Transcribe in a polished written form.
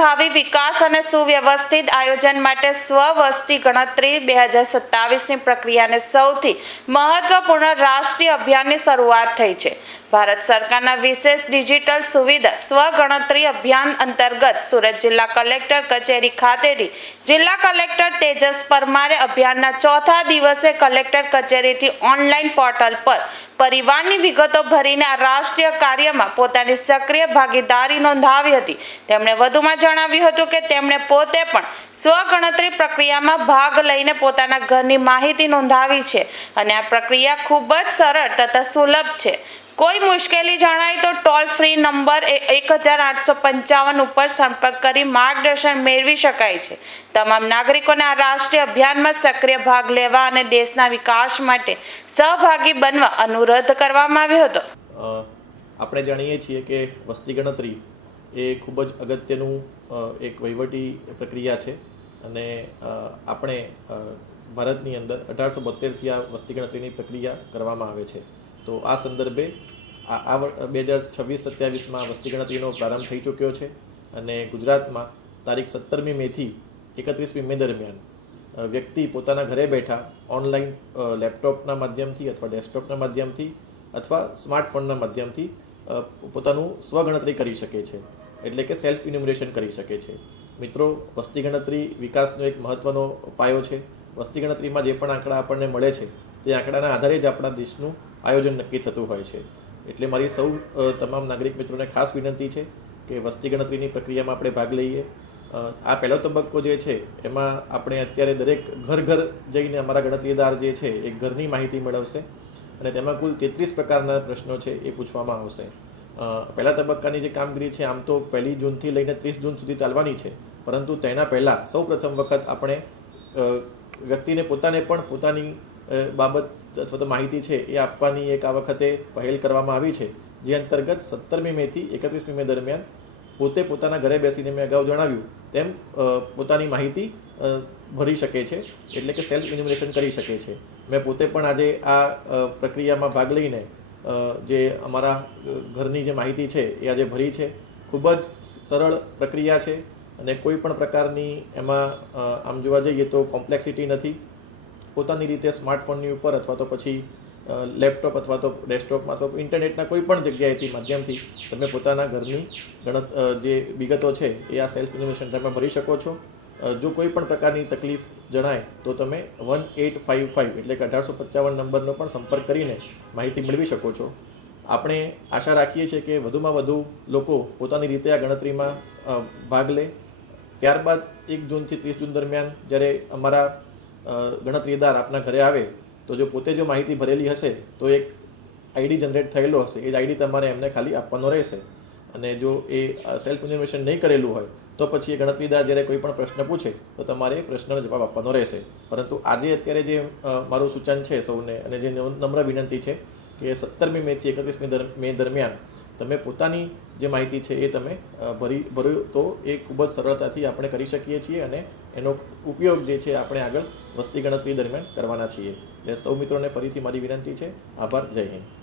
ભાવિ વિકાસ અને સુવ્યવસ્થિત આયોજન માટે સ્વ-વસ્તી ગણતરી 2027ની પ્રક્રિયાને સૌથી મહત્વપૂર્ણ રાષ્ટ્રીય અભિયાનની શરૂઆત થઈ છે। ભારત સરકારના વિશેષ ડિજિટલ સુવિધા સ્વ-ગણતરી અભિયાન અંતર્ગત સુરત જિલ્લા કલેક્ટર કચેરી ખાતેથી જિલ્લા કલેક્ટર તેજસ પરમારે અભિયાનના ચોથા દિવસે કલેક્ટર કચેરીથી ઓનલાઈન પોર્ટલ પર પરિવારની વિગતો ભરીને આ રાષ્ટ્રીય કાર્યમાં પોતાની સક્રિય ભાગીદારી નોંધાવી હતી। તેમણે વધુમાં જણાવ્યું હતું કે તેમણે પોતે પણ સ્વ-ગણતરી પ્રક્રિયામાં ભાગ લઈને પોતાના ઘરની માહિતી નોંધાવી છે અને આ પ્રક્રિયા ખૂબ જ સરળ તથા સુલભ છે। કોઈ મુશ્કેલી જણાય તો ટોલ ફ્રી નંબર 1855 ઉપર સંપર્ક કરી માર્ગદર્શન મેળવી શકાય છે। તમામ નાગરિકોને આ રાષ્ટ્રીય અભિયાનમાં સક્રિય ભાગ લેવા અને દેશના વિકાસ માટે સહભાગી બનવા અનુરોધ કરવામાં આવ્યો હતો। આપણે જાણીએ છીએ કે વસ્તી ગણતરી એ ખૂબ જ અગત્યનું એક વહીવટી પ્રક્રિયા છે અને આપણે ભારતની અંદર 1872થી આ વસ્તી ગણતરીની પ્રક્રિયા કરવામાં આવે છે। તો આ સંદર્ભે આ 2026-27માં વસ્તી ગણતરીનો પ્રારંભ થઈ ચૂક્યો છે અને ગુજરાતમાં તારીખ 17મી મેથી 31મી મે દરમિયાન વ્યક્તિ પોતાના ઘરે બેઠા ઓનલાઈન લેપટોપના માધ્યમથી અથવા ડેસ્કટોપના માધ્યમથી અથવા સ્માર્ટફોનના માધ્યમથી પોતાનું સ્વગણતરી કરી શકે છે, એટલે કે સેલ્ફ ઇન્યુમરેશન કરી શકે છે। મિત્રો, વસ્તી ગણતરી વિકાસનો એક મહત્ત્વનો પાયો છે। વસ્તી ગણતરીમાં જે પણ આંકડા આપણને મળે છે તે આંકડાના આધારે જ આપણા દેશનું આયોજન નક્કી થતું હોય છે। એટલે મારી સૌ તમામ નાગરિક મિત્રોને ખાસ વિનંતી છે કે વસ્તી ગણતરીની પ્રક્રિયામાં આપણે ભાગ લઈએ। આ પહેલો તબક્કો જે છે એમાં આપણે અત્યારે દરેક ઘર જઈને અમારા ગણતરીદાર જે છે એ ઘરની માહિતી મેળવશે અને તેમાં કુલ 33 પ્રકારના પ્રશ્નો છે એ પૂછવામાં આવશે। પહેલા તબક્કાની જે કામગીરી છે આમ તો 1 જૂનથી લઈને 30 જૂન સુધી ચાલવાની છે, પરંતુ તેના પહેલાં સૌ પ્રથમ વખત આપણે વ્યક્તિને પોતાને પણ પોતાની બાબત અથવા તો માહિતી છે એ આપવાની એક આ વખતે પહેલ કરવામાં આવી છે, જે અંતર્ગત 17મી મેથી 31મી મે દરમિયાન પોતે પોતાના ઘરે બેસીને મેં અગાઉ જણાવ્યું તેમ પોતાની માહિતી ભરી શકે છે, એટલે કે સેલ્ફ ઇન્યુમરેશન કરી શકે છે। મેં પોતે પણ આજે આ પ્રક્રિયામાં ભાગ લઈને જે અમારા ઘરની જે માહિતી છે એ આજે ભરી છે। ખૂબ જ સરળ પ્રક્રિયા છે અને કોઈ પણ પ્રકારની એમાં આમ જોવા જઈએ તો કોમ્પ્લેક્સિટી નથી। પોતાની રીતે સ્માર્ટફોનની ઉપર અથવા તો પછી લેપટોપ અથવા તો ડેસ્કટોપમાં અથવા ઇન્ટરનેટના કોઈ પણ જગ્યાએથી માધ્યમથી તમે પોતાના ઘરની જે વિગતો છે એ આ સેલ્ફ ઇન્યુમરેશન તમે ભરી શકો છો। જો કોઈ પણ પ્રકારની તકલીફ જણાય તો તમે 1855 એટલે કે 1855 નંબરનો પણ સંપર્ક કરીને માહિતી મેળવી શકો છો। આપણે આશા રાખીએ છીએ કે વધુમાં વધુ લોકો પોતાની રીતે આ ગણતરીમાં ભાગ લે। ત્યારબાદ 1 જૂનથી 30 જૂન દરમિયાન જ્યારે અમારા ગણતરીદાર આપના ઘરે આવે તો જો પોતે જો માહિતી ભરેલી હશે તો એક આઈડી જનરેટ થયેલો હશે, એ જ આઈડી તમારે એમને ખાલી આપવાનો રહેશે અને જો એ સેલ્ફ ઇન્ફોર્મેશન નહીં કરેલું હોય તો પછી એ ગણતરીદાર જ્યારે કોઈ પણ પ્રશ્ન પૂછે તો તમારે એ પ્રશ્નનો જવાબ આપવાનો રહેશે। પરંતુ આજે અત્યારે જે મારું સૂચન છે સૌને અને જે નમ્ર વિનંતી છે કે 17મી મેથી 31મી મે દરમિયાન તમે પોતાની જે માહિતી છે એ તમે ભર્યું તો એ ખૂબ જ સરળતાથી આપણે કરી શકીએ છીએ અને એનો ઉપયોગ જે છે આપણે આગળ વસ્તી ગણતરી દરમિયાન કરવાના છીએ। એટલે સૌ મિત્રોને ફરીથી મારી વિનંતી છે। આભાર। જય હિન્દ।